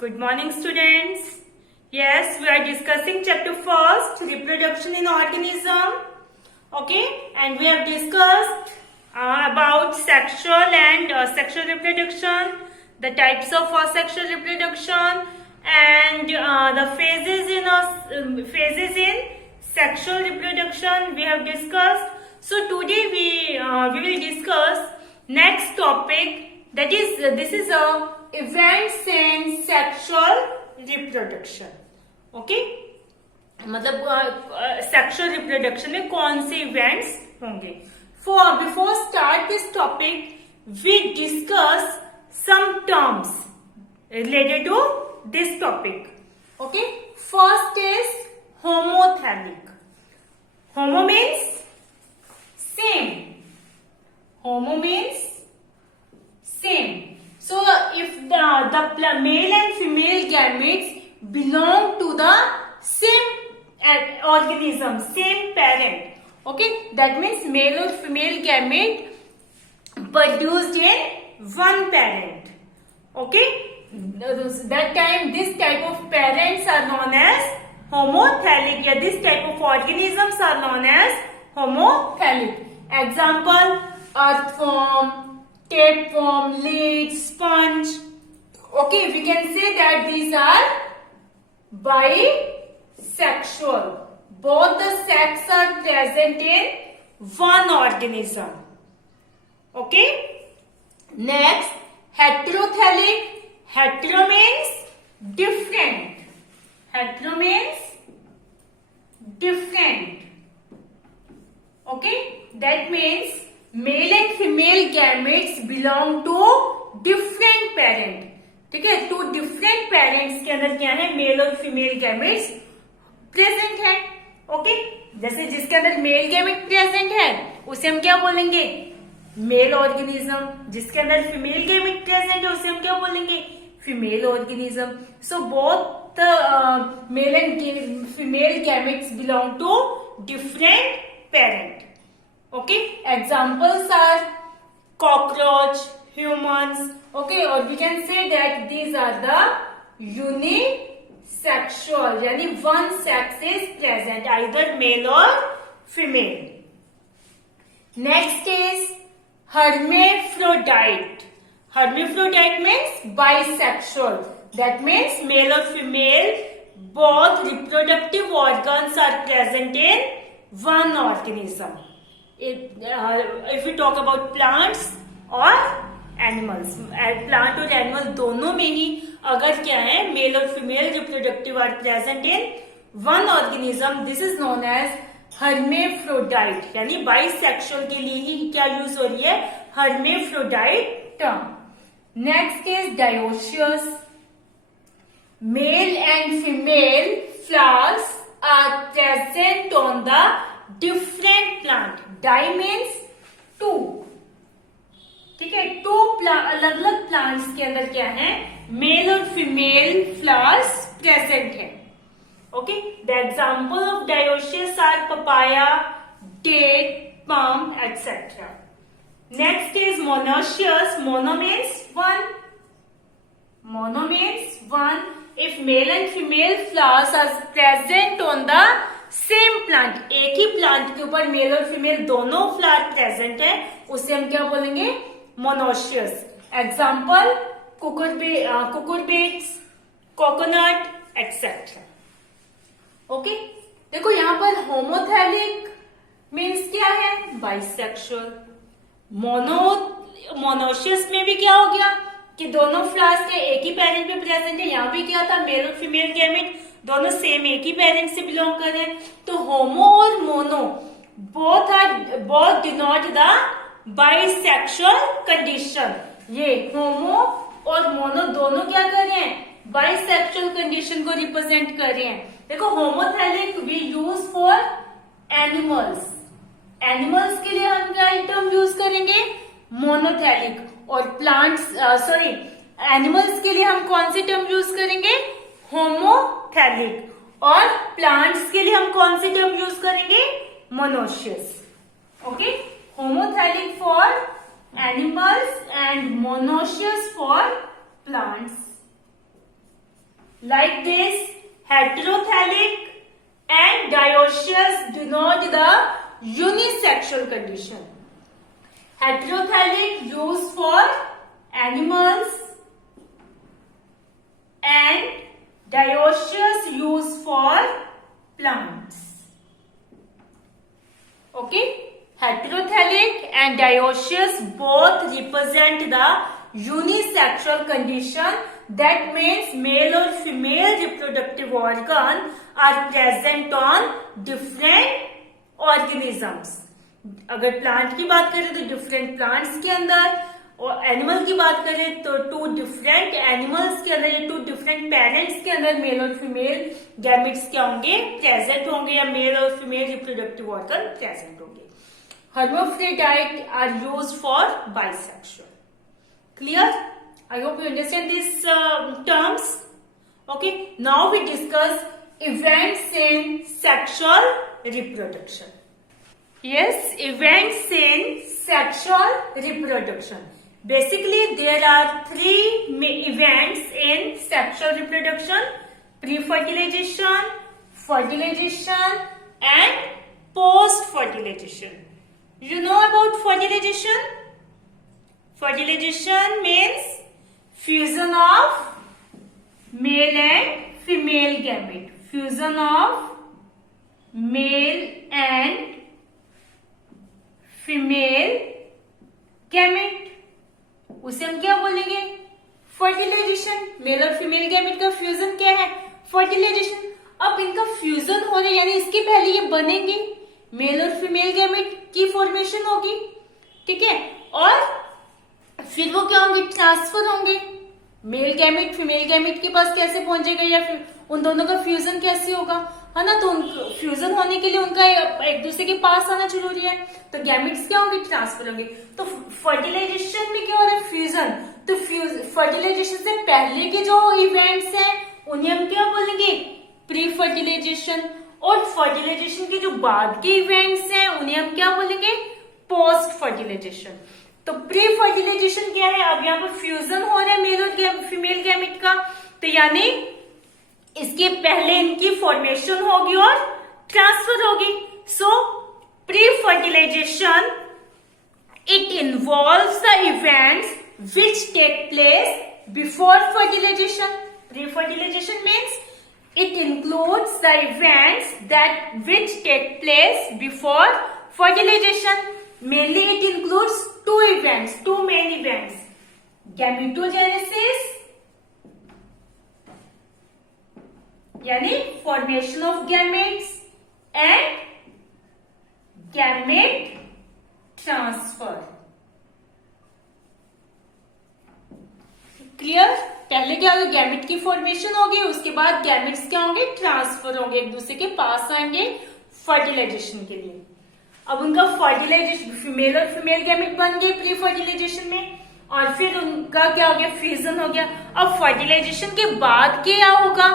Good morning, students. Yes, we are discussing chapter first, reproduction in organism. Okay, and we have discussed about sexual and sexual reproduction, the types of sexual reproduction, and the phases in sexual reproduction. We have discussed. So today we will discuss next topic. That is, this is a events in sexual reproduction. Okay, मतलब sexual reproduction में कौन से events होंगे. Before start this topic we discuss some terms related to this topic. Okay, first is homothallic. Homo means same. Homo means same. So if the male and female gametes belong to the same organism, same parent. Okay, that means male or female gamete produced in one parent. Okay, that time this type of parents are known as homothelic. Yeah, this type of organisms are known as homothelic. Example: earthworm, tapeworm, leech, sponge. Okay, we can say that these are bisexual. Both the sexes are present in one organism. Okay. Next, heterothelic. Hetero means different. Hetero means different. Okay, that means male and female gametes belong to different parent. ठीक है, to different parents के अंदर क्या है, male और female gametes present है. ओके, जैसे जिसके अंदर मेल गैमेट प्रेजेंट है उसे हम क्या बोलेंगे, मेल ऑर्गेनिज्म. जिसके अंदर फीमेल गैमेट प्रेजेंट है उसे हम क्या बोलेंगे, female organism. So both male and female gametes belong to different parent. Okay, examples are cockroach, humans. Okay, or we can say that these are the unisexual, यानी one sex is present, either male or female. Next is hermaphrodite. Hermaphrodite means bisexual. That means male or female, both reproductive organs are present in one organism. If we talk about plants or animals, plant और animal दोनों में ही अगर क्या है, male और female reproductive are present in one organism, this is known as hermaphrodite. यानी bisexual के लिए ही क्या यूज हो रही है, hermaphrodite term. Next is dioecious. Male and female flowers are present on the different plant. Di means two. ठीक है, टू अलग अलग प्लांट्स के अंदर क्या है, मेल और फीमेल फ्लावर्स प्रेजेंट है. Okay, the example of dioecious are papaya, date, palm, etc. Next is monoecious. Mono means one. Mono means one. If male and female flowers are present on the same plant, एक ही प्लांट के ऊपर मेल और फीमेल दोनों flower present है, उसे हम क्या बोलेंगे, monoecious. Example cucurbits, coconut, etcetera. Okay, देखो यहाँ पर होमोथैलिक मीन्स क्या है, बाइसेक्सुअल. मोनोसियस में भी क्या हो गया कि दोनों फ्लावर्स के एक ही पेरेंट में प्रेजेंट है. यहाँ भी क्या था, मेल और फीमेल गैमेट दोनों सेम एक ही पेरेंट से बिलोंग कर रहे हैं. तो होमो और mono both denote the bisexual condition. ये होमो और मोनो दोनों क्या कर रहे हैं, बाइसेक्सुअल कंडीशन को रिप्रेजेंट कर रहे हैं. देखो, homothallic we use for animals. Animals के लिए हम क्या टर्म यूज करेंगे, मोनोथैलिक. और प्लांट्स एनिमल्स के लिए हम कौन सी टर्म यूज करेंगे, होमोथैलिक. और प्लांट्स के लिए हम कौन सी टर्म यूज करेंगे, monoecious. Okay, homothallic for animals and monoecious for plants. like this. Heterothelic and dioecious denote the unisexual condition. Heterothelic used for animals and dioecious used for plants. Okay, heterothelic and dioecious both represent the unisexual condition. That means male or female reproductive organ are present on different organisms. अगर प्लांट की बात करें तो different plants के अंदर, और एनिमल की बात करें तो टू डिफरेंट एनिमल्स के अंदर या टू डिफरेंट पेरेंट्स के अंदर मेल और फीमेल गैमेट्स क्या होंगे, प्रेजेंट होंगे, या मेल और फीमेल रिप्रोडक्टिव ऑर्गन प्रेजेंट होंगे. Hermaphrodite are used for bisexual. Clear? I hope you understand these terms. Okay. Now we discuss events in sexual reproduction. Yes, events in sexual reproduction. Basically, there are three events in sexual reproduction: pre-fertilization, fertilization, and post-fertilization. You know about fertilization? Fertilization means fusion of male and female gamete. Fusion of male and female gamete. उसे हम क्या बोलेंगे? Fertilisation. Mail और female gamete का फ्यूजन क्या है? फर्टिलाइजेशन. अब इनका फ्यूजन हो रहा है, यानी इसके पहले ये बनेंगे, मेल और फीमेल गैमेट की फॉर्मेशन होगी, ठीक है, और फिर वो क्या होंगे? ट्रांसफर होंगे. मेल गैमेट फीमेल गैमेट के पास कैसे पहुंचेगा, या फिर उन दोनों का फ्यूजन कैसे होगा, है ना? तो फ्यूजन होने के लिए उनका एक दूसरे के पास आना जरूरी है. तो गैमेट्स क्या होंगे? ट्रांसफर होंगे. तो फर्टिलाइजेशन में क्या हो रहा है? फ्यूजन. तो फर्टिलाइजेशन से पहले के जो इवेंट्स हैं उन्हें हम क्या बोलेंगे? Pre fertilisation. और फर्टिलाइजेशन के जो बाद के इवेंट्स हैं उन्हें हम क्या बोलेंगे? Post fertilization. तो प्री फर्टिलाइजेशन क्या है? अब यहाँ पर फ्यूजन हो रहा है मेल और फीमेल गैमेट का, तो यानी इसके पहले इनकी फॉर्मेशन होगी और ट्रांसफर होगी. So pre fertilization it involves the events which take place before fertilization. Pre fertilization means it includes the events that which take place before fertilization. Mainly it includes two events, two main events: gametogenesis, यानी formation of gametes, and gamete transfer. Clear? पहले क्या होगा? गैमेट की फॉर्मेशन होगी, उसके बाद गैमेट्स क्या होंगे? ट्रांसफर होंगे, एक दूसरे के पास आएंगे फर्टिलाइजेशन के लिए. अब उनका फर्टिलाइजेशन, मेल और फीमेल गैमेट बन गए प्री फर्टिलाइजेशन में, और फिर उनका क्या हो गया? फ्यूजन हो गया. अब फर्टिलाइजेशन के बाद क्या होगा?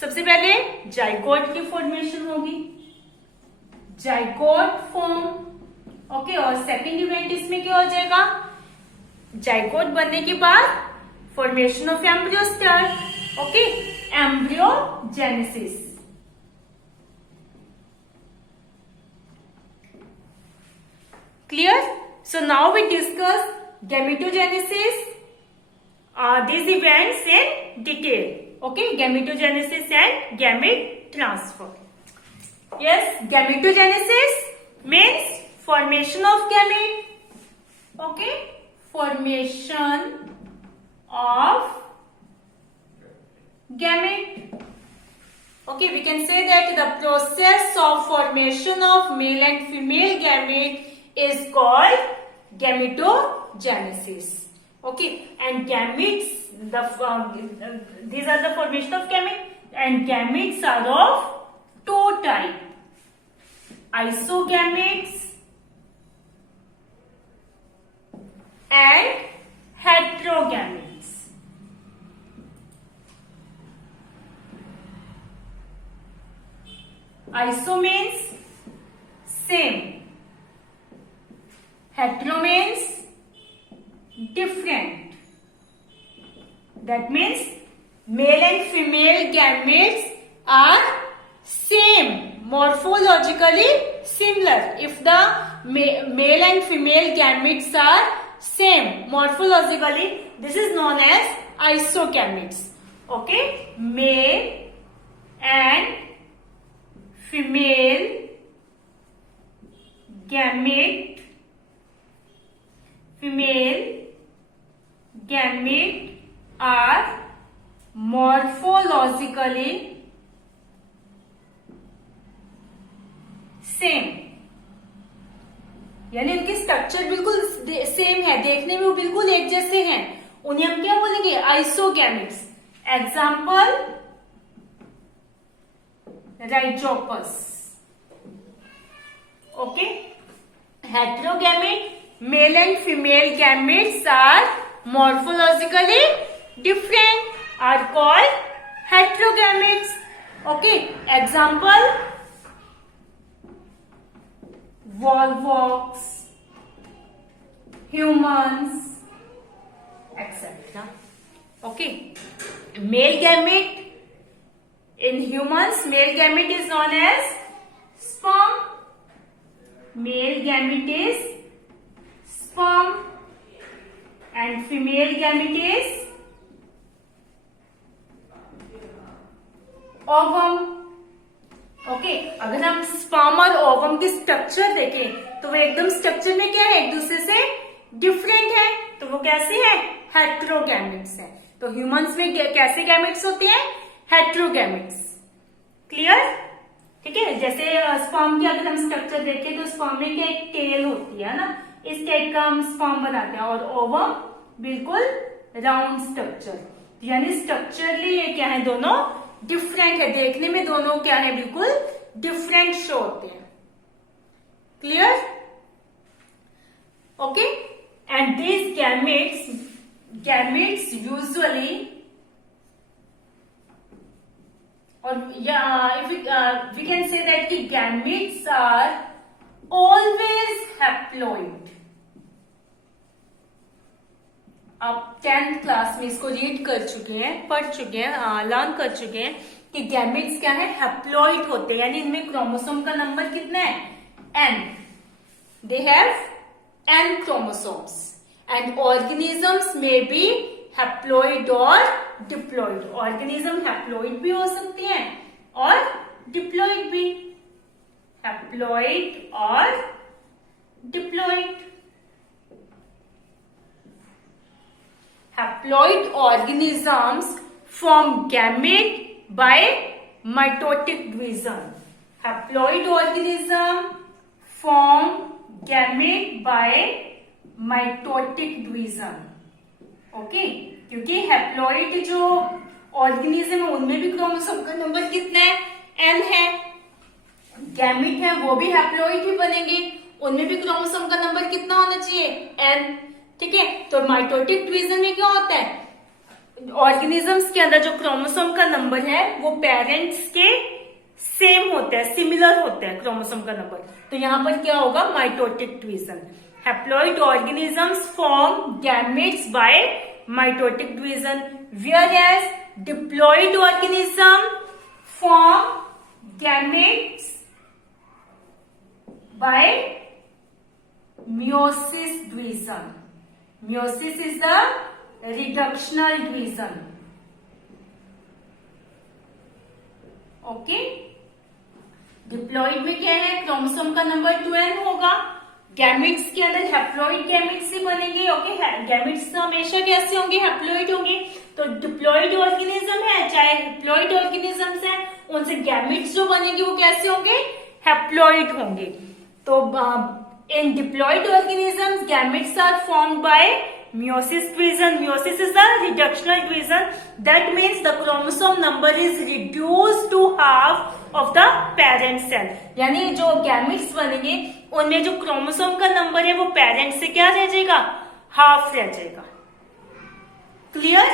सबसे पहले जाइगोट की फॉर्मेशन होगी, जाइगोट फॉर्म. ओके, और सेकेंड इवेंट इसमें क्या हो जाएगा? जाइगोट बनने के बाद formation of embryo start. Okay, embryogenesis. Clear? So now we discuss gametogenesis, these events in detail. Okay, gametogenesis and gamete transfer. Yes, gametogenesis means formation of gamete. Okay, formation of gamete. Okay, we can say that the process of formation of male and female gamete is called gametogenesis. Okay, and gametes, these are the formation of gamete, and gametes are of two types: isogametes and heterogametes. Iso means same, hetero means different. That means male and female gametes are same, morphologically similar. If the male and female gametes are same morphologically, this is known as isogametes. Okay, male and female gamete are morphologically same, यानी उनकी स्ट्रक्चर बिल्कुल सेम है, देखने में वो बिल्कुल एक जैसे हैं, उन्हें हम क्या बोलेंगे? Isogametes. Example Rhizopus. Okay, heterogamete, male and female gametes are morphologically different, are called heterogametes. Okay, example volvox, humans, etc. Okay, male gamete in humans, male gamete is known as sperm. Male gamete is sperm and female gamete is ovum. Okay, अगर हम स्पर्म और ओवम की स्ट्रक्चर देखें तो वो एकदम स्ट्रक्चर में क्या है? एक दूसरे से डिफरेंट है, तो वो कैसे है? हेटेरोगैमेट्स है. तो ह्यूमंस में कैसे गैमेट्स होते हैं? हेटेरोगैमेट्स. क्लियर? ठीक है. जैसे स्पर्म की अगर हम स्ट्रक्चर देखें तो स्पर्म में क्या एक टेल होती है ना, इस टाइप का हम स्पर्म बनाते हैं, और ओवम बिल्कुल राउंड स्ट्रक्चर. यानी स्ट्रक्चरली ये क्या है? दोनों डिफरेंट है, देखने में दोनों क्या है? बिल्कुल डिफरेंट शो होते हैं. Clear? Okay, and these gametes usually, और वी कैन से दैट कि गैमेट्स आर ऑलवेज हैप्लॉइड. आप 10th क्लास में इसको रीड कर चुके हैं, पढ़ चुके हैं, लर्न कर चुके हैं कि गैमेट्स क्या है? हैप्लॉइड होते हैं, यानी इनमें क्रोमोसोम का नंबर कितना है? n. They have n chromosomes. And organisms में बी हैप्लॉइड और डिप्लॉइड. ऑर्गेनिज्म हैप्लॉइड भी हो सकती हैं और डिप्लॉइड भी. हैप्लॉइड और diploid. Haploid organisms form gamete by mitotic division. Haploid organism form gamete by mitotic division. Okay, क्योंकि हैप्लॉइड जो ऑर्गेनिज्म है उनमें भी क्रोमोसोम का नंबर कितना है? n है. गैमेट है वो भी हैप्लॉइड ही बनेंगे, उनमें भी क्रोमोसोम का नंबर कितना होना चाहिए? n. ठीक है. तो माइटोटिक डिवीजन में क्या होता है? ऑर्गेनिजम्स के अंदर जो क्रोमोसोम का नंबर है वो पेरेंट्स के सेम होते हैं, सिमिलर होते हैं क्रोमोसोम का नंबर. तो यहां पर क्या होगा? Mitotic division. Haploid organisms form gametes by mitotic division, whereas diploid organism form gametes by meiosis division. Meiosis is the reductional division. Okay, diploid में क्या है? क्रोमोसोम का नंबर 12 होगा. गैमेट्स के अंदर हैप्लॉइड गैमेट्स ही बनेंगे. ओके, गैमेट्स हमेशा कैसे होंगे? हैप्लॉइड होंगे. तो डिप्लॉइड ऑर्गेनिज्म है चाहे हैप्लॉइड ऑर्गेनिजम्स है, उनसे गैमेट्स जो बनेंगे वो कैसे होंगे? हैप्लॉइड होंगे. तो in diploid organisms gametes are formed by meiosis division. Meiosis is the reductional division. That means the chromosome number is reduced to half of the parent cell. यानी जो gametes बनेंगे उनमें जो क्रोमोसोम का नंबर है वो पेरेंट से क्या रह जाएगा? हाफ रह जाएगा. Clear?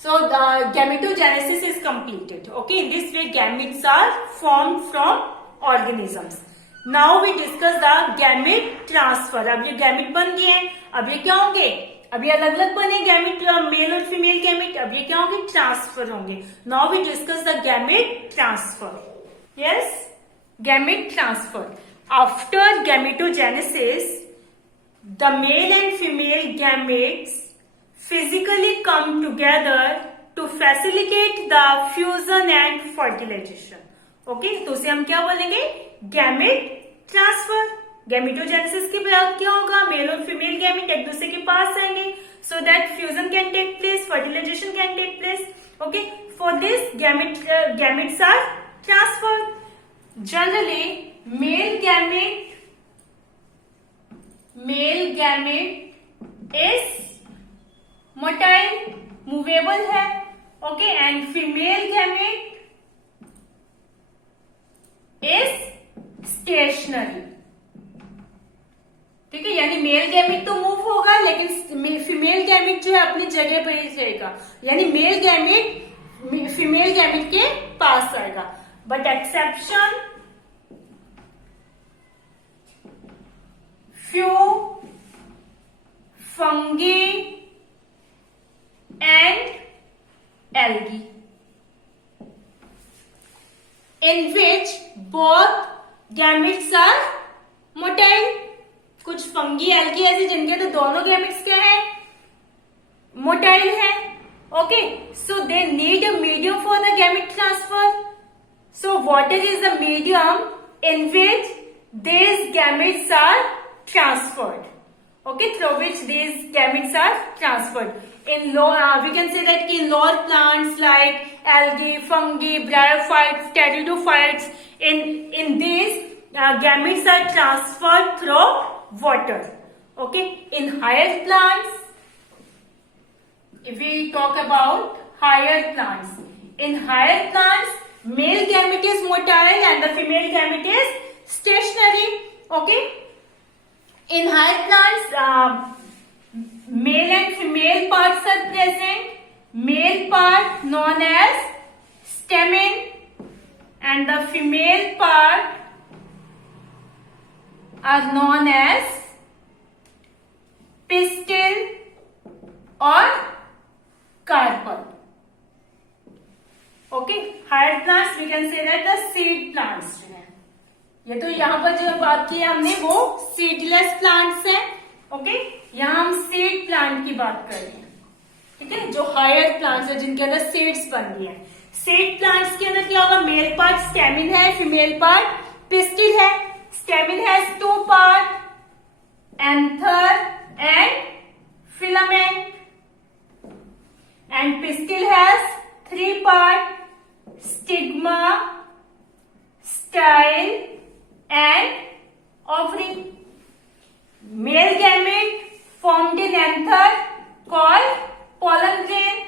So the gametogenesis is completed. Okay, in this way gametes are formed from organisms. Now we discuss the gamete transfer. अब ये गैमेट बन गए हैं, अब ये क्या होंगे? अब ये अलग अलग बने गैमेट, मेल और फीमेल गैमेट, अब ये क्या होंगे, ट्रांसफर होंगे। Now we discuss the gamete transfer. Yes, gamete transfer. After gametogenesis the male and female gametes physically come together to facilitate the fusion and fertilization. Okay, तो उसे हम क्या बोलेंगे, गैमेट ट्रांसफर। गैमेटोजेनेसिस के बाद क्या होगा, मेल और फीमेल गैमेट एक दूसरे के पास आएंगे, so that fusion can take place, fertilization can take place. Okay, for this gametes are transferred. Generally, male gamete is motile, movable है, okay, and female gamete is stationary. ठीक है, यानी मेल गैमेट तो मूव होगा लेकिन फीमेल गैमेट जो है अपनी जगह पर ही रहेगा, यानी मेल गैमेट फीमेल गैमेट के पास आएगा। But exception, few fungi and algae in which both gametes are motile. कुछ फंगी एल्गी ऐसे जिनके तो दोनों गैमेट्स क्या है, मोटाइल है। ओके, सो they need a medium for the gamete transfer. So water is the medium in which these gametes are transferred. Okay, through which these gametes are transferred. In lower, we can say that in lower plants like algae, fungi, bryophytes, pteridophytes, in these gametes are transferred through water. Okay, in higher plants, if we talk about higher plants, in higher plants, male gamete is motile and the female gamete is stationary. Okay. In higher plants, male and female parts are present. Male part known as stamen and the female part are known as pistil or carpel. Okay, higher plants we can say that the seed plants. ये तो यहाँ पर जो बात की हमने वो seedless plants हैं। ओके, यहाँ हम सीड प्लांट की बात कर रहे हैं। ठीक है, जो हायर प्लांट्स है जिनके अंदर सीड्स बन रही है। सीड प्लांट्स के अंदर क्या होगा, मेल पार्ट स्टेमिन है, फीमेल पार्ट पिस्टिल है। Stamen has 2 part, anther and filament, and pistil has 3 part, stigma, style and ovary. Male gamete formed in anther called pollen grain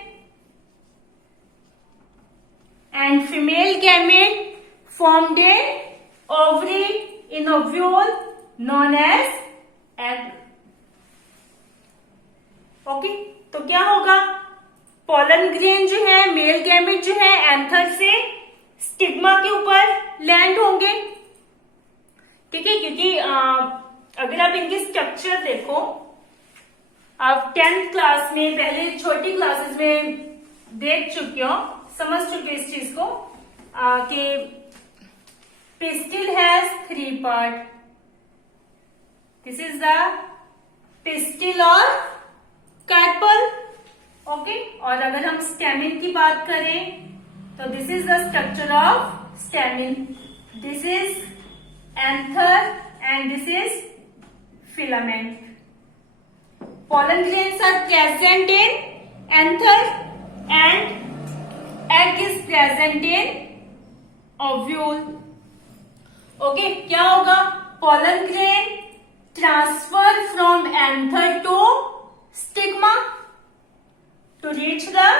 and female gamete formed in ovary in ovule known as egg. Okay, तो क्या होगा, pollen grain जो है, male gamete जो है एंथर से स्टिग्मा के ऊपर लैंड होंगे। ठीक है, क्योंकि अगर आप इनके स्ट्रक्चर देखो, आप 10th क्लास में, पहले छोटी क्लासेस में देख चुके हो, समझ चुके इस चीज को कि pistil has 3 part. This is the pistil और कार्पल। ओके, और अगर हम स्टेमिन की बात करें तो this is the structure of stamen. This is anther and this is filament. Pollen grains are present in anther and egg is present in ovule. Okay, क्या होगा, pollen grain transfer from anther to stigma to reach the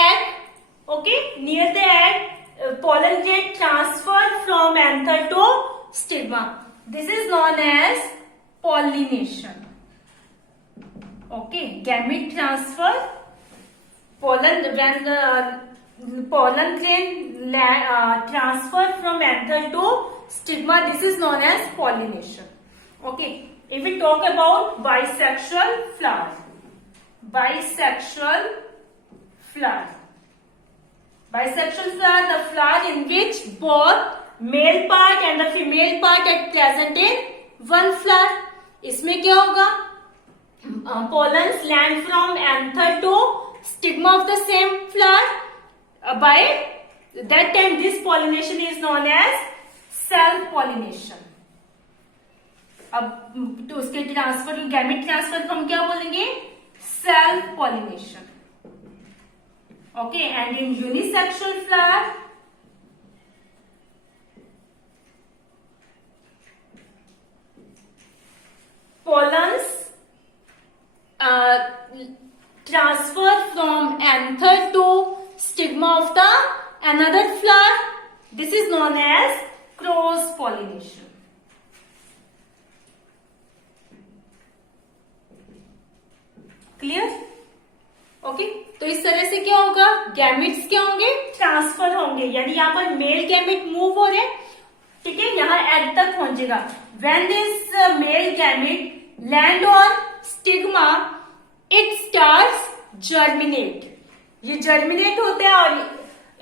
egg. Okay, near the egg. Pollen grain transfer from anther to stigma. This is known as pollination. Okay, gamete transfer. Pollen, when the pollen grain transfer from anther to stigma, this is known as pollination. Okay, If we talk about bisexual flower, bisexual flower, the flower in which both male part and the female part are present in one flower. इसमें क्या होगा? Pollens land from anther to stigma of the same flower. By that time, this pollination is known as self pollination. अब तो उसके transfer, gamete transfer को हम क्या बोलेंगे? Self pollination. Okay, and in unisexual flower, pollens transfer from anther to stigma of the another flower. This is known as cross pollination. Clear? Okay, तो इस तरह से क्या होगा? गैमेट्स क्या होंगे? ट्रांसफर होंगे, यानी यहाँ पर मेल गैमेट मूव हो रहे, ठीक है, यहाँ एग तक पहुंचेगा. When this male gamete land on stigma, it starts germinate. ये जर्मिनेट होता है और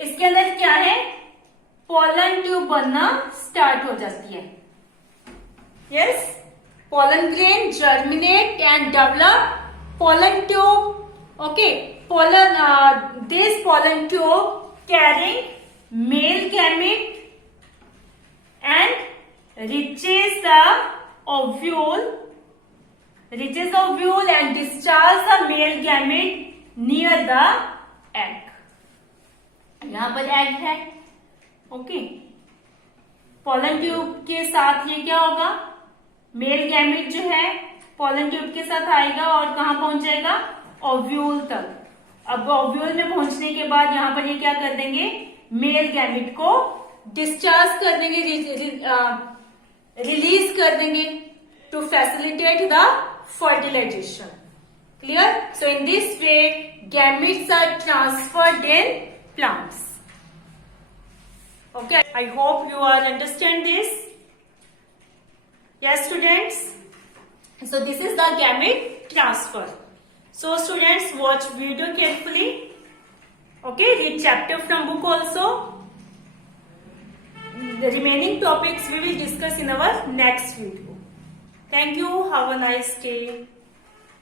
इसके अंदर क्या है? पोलन ट्यूब बनना स्टार्ट हो जाती है. Yes, pollen grain germinate and develop pollen tube. Okay, this pollen tube carrying male gamete and reaches the ovule and discharge the male gamete near the egg. यहाँ पर egg है. Okay, pollen tube के साथ ये क्या होगा? मेल गैमेट जो है पोलन ट्यूब के साथ आएगा और कहां पहुंच जाएगा? ओव्यूल तक. अब ओव्यूल में पहुंचने के बाद यहां पर ये क्या कर देंगे? मेल गैमेट को डिस्चार्ज कर देंगे, रिलीज कर देंगे to facilitate the fertilization. Clear? So in this way gametes are transferred in plants. Okay, I hope you are understand this. Yes, students. So this is the gamete transfer. So students, watch video carefully. Okay, read chapter from book also. The remaining topics we will discuss in our next video. Thank you. Have a nice day.